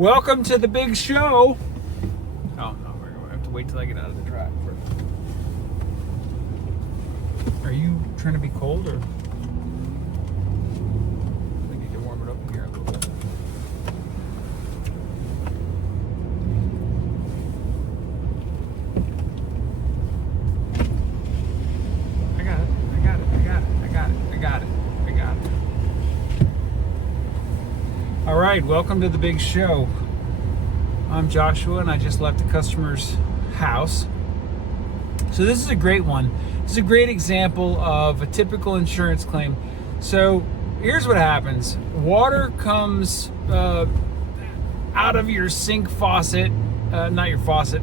Welcome to the big show. Oh no, we're gonna have to wait till I get out of the drive. Are you trying to be cold or? We need to warm it up in here a little bit. I got it. All right, welcome to the big show. I'm Joshua and I just left a customer's house. So this is a great one. This is a great example of a typical insurance claim. So here's what happens. Water comes out of your sink faucet, not your faucet.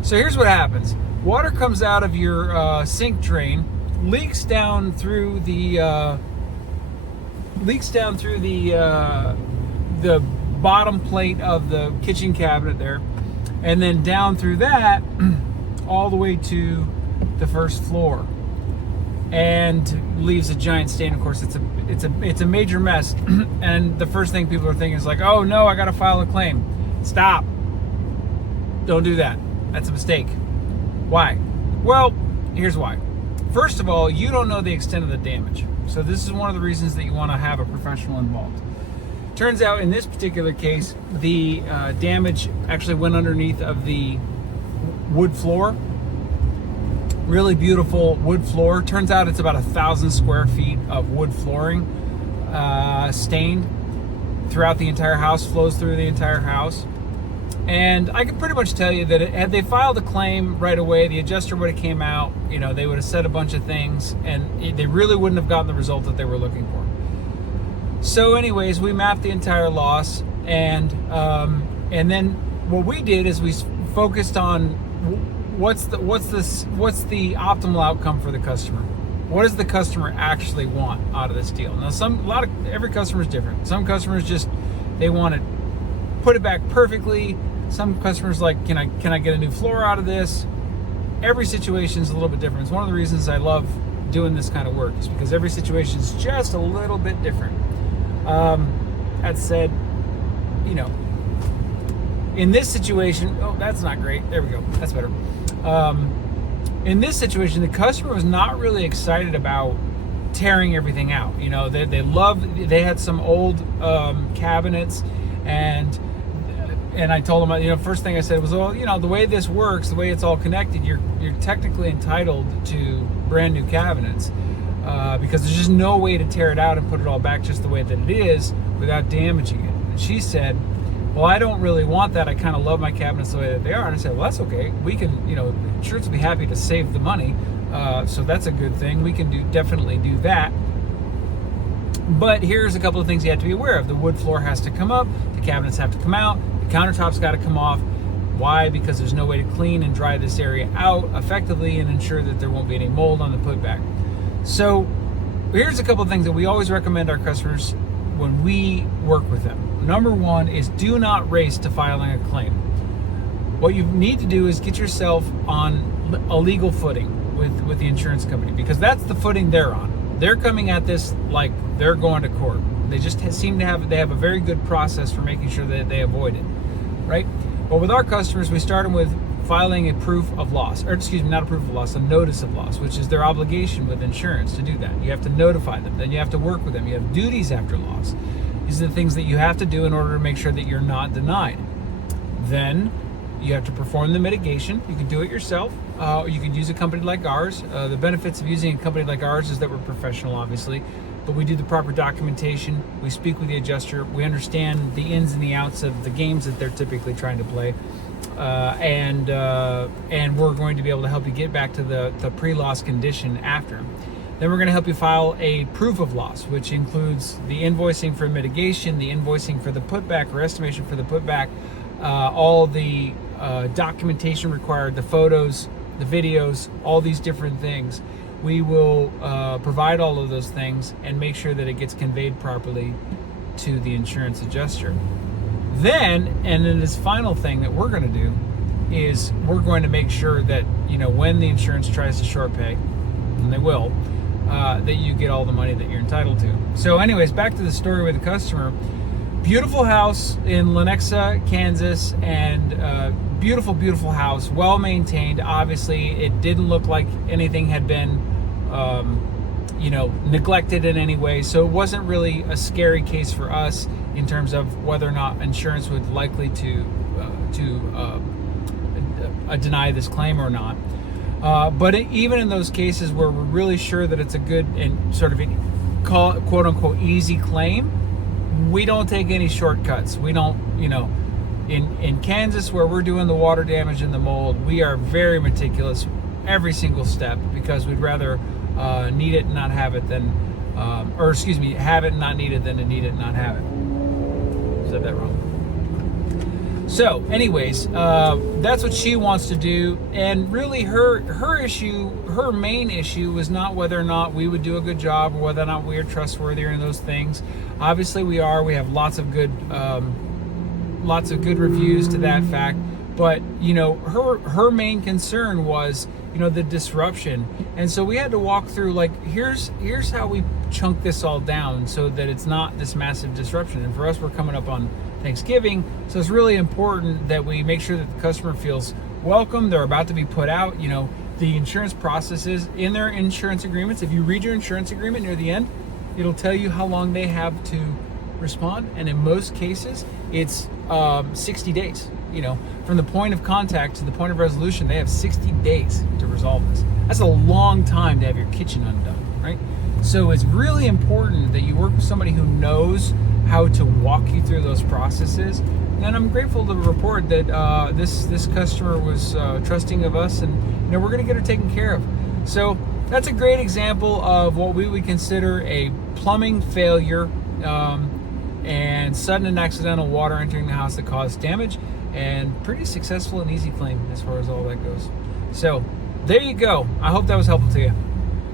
So here's what happens. Water comes out of your sink drain, leaks down through the bottom plate of the kitchen cabinet there, and then down through that all the way to the first floor, and leaves a giant stain. Of course, it's a major mess. And the first thing people are thinking is like, oh no, I gotta file a claim. Stop. Don't do that. That's a mistake. Why? Well, here's why. First of all, you don't know the extent of the damage. So this is one of the reasons that you want to have a professional involved. Turns out in this particular case, the damage actually went underneath of the wood floor. Really beautiful wood floor. Turns out it's about 1,000 square feet of wood flooring, stained throughout the entire house, flows through the entire house. And I can pretty much tell you that had they filed a claim right away, the adjuster would have came out, they would have said a bunch of things, and they really wouldn't have gotten the result that they were looking for. So anyways, we mapped the entire loss, and then what we did is we focused on what's the optimal outcome for the customer. What does the customer actually want out of this deal? Now, every customer is different. Some customers they want to put it back perfectly. Some customers like, can I get a new floor out of this? Every situation is a little bit different. It's one of the reasons I love doing this kind of work, is because every situation is just a little bit different. That said, in this situation, oh, that's not great. There we go. That's better. In this situation, the customer was not really excited about tearing everything out. They had some old cabinets, and I told them, first thing I said was, well, the way this works, the way it's all connected, you're technically entitled to brand new cabinets. Because there's just no way to tear it out and put it all back just the way that it is without damaging it. And she said, well, I don't really want that. I kind of love my cabinets the way that they are. And I said, well, that's okay. We can, insurance will be happy to save the money. So that's a good thing. We can definitely do that. But here's a couple of things you have to be aware of. The wood floor has to come up. The cabinets have to come out. The countertops got to come off. Why? Because there's no way to clean and dry this area out effectively and ensure that there won't be any mold on the putback. So here's a couple of things that we always recommend our customers when we work with them. Number one is do not race to filing a claim. What you need to do is get yourself on a legal footing with the insurance company, because that's the footing they're on. They're coming at this like they're going to court. They just seem to have a very good process for making sure that they avoid it, right? But with our customers, we start them with filing a proof of loss, or excuse me, not a proof of loss, a notice of loss, which is their obligation with insurance to do that. You have to notify them, then you have to work with them. You have duties after loss. These are the things that you have to do in order to make sure that you're not denied. Then you have to perform the mitigation. You can do it yourself, or you can use a company like ours. The benefits of using a company like ours is that we're professional, obviously, but we do the proper documentation. We speak with the adjuster. We understand the ins and the outs of the games that they're typically trying to play. And we're going to be able to help you get back to the pre-loss condition after. Then we're going to help you file a proof of loss, which includes the invoicing for mitigation, the invoicing for the putback or estimation for the putback, all the documentation required, the photos, the videos, all these different things. We will provide all of those things and make sure that it gets conveyed properly to the insurance adjuster. Then this final thing that we're going to do is we're going to make sure that, when the insurance tries to short pay, and they will, that you get all the money that you're entitled to. So anyways, back to the story with the customer. beautiful house in Lenexa, Kansas, and beautiful, beautiful house, well maintained. Obviously, it didn't look like anything had been, neglected in any way. So it wasn't really a scary case for us in terms of whether or not insurance would likely to deny this claim or not. But even in those cases where we're really sure that it's a good and sort of quote unquote easy claim, we don't take any shortcuts. We don't, in Kansas where we're doing the water damage and the mold, we are very meticulous every single step because we'd rather need it and not have it than, have it and not need it than to need it and not have it. Said that wrong. So anyways, that's what she wants to do. And really her main issue was not whether or not we would do a good job or whether or not we are trustworthy or any of those things. Obviously we are. We have lots of good reviews to that fact. But, her main concern was, the disruption. And so we had to walk through, here's how we chunk this all down so that it's not this massive disruption. And for us, we're coming up on Thanksgiving, so it's really important that we make sure that the customer feels welcome. They're about to be put out. The insurance processes in their insurance agreements. If you read your insurance agreement near the end, it'll tell you how long they have to respond. And in most cases, it's 60 days. From the point of contact to the point of resolution, they have 60 days to resolve this. That's a long time to have your kitchen undone, right? So it's really important that you work with somebody who knows how to walk you through those processes. And I'm grateful to report that this customer was trusting of us, and we're going to get her taken care of. So that's a great example of what we would consider a plumbing failure and sudden and accidental water entering the house that caused damage, and pretty successful and easy claim as far as all that goes. So there you go. I hope that was helpful to you.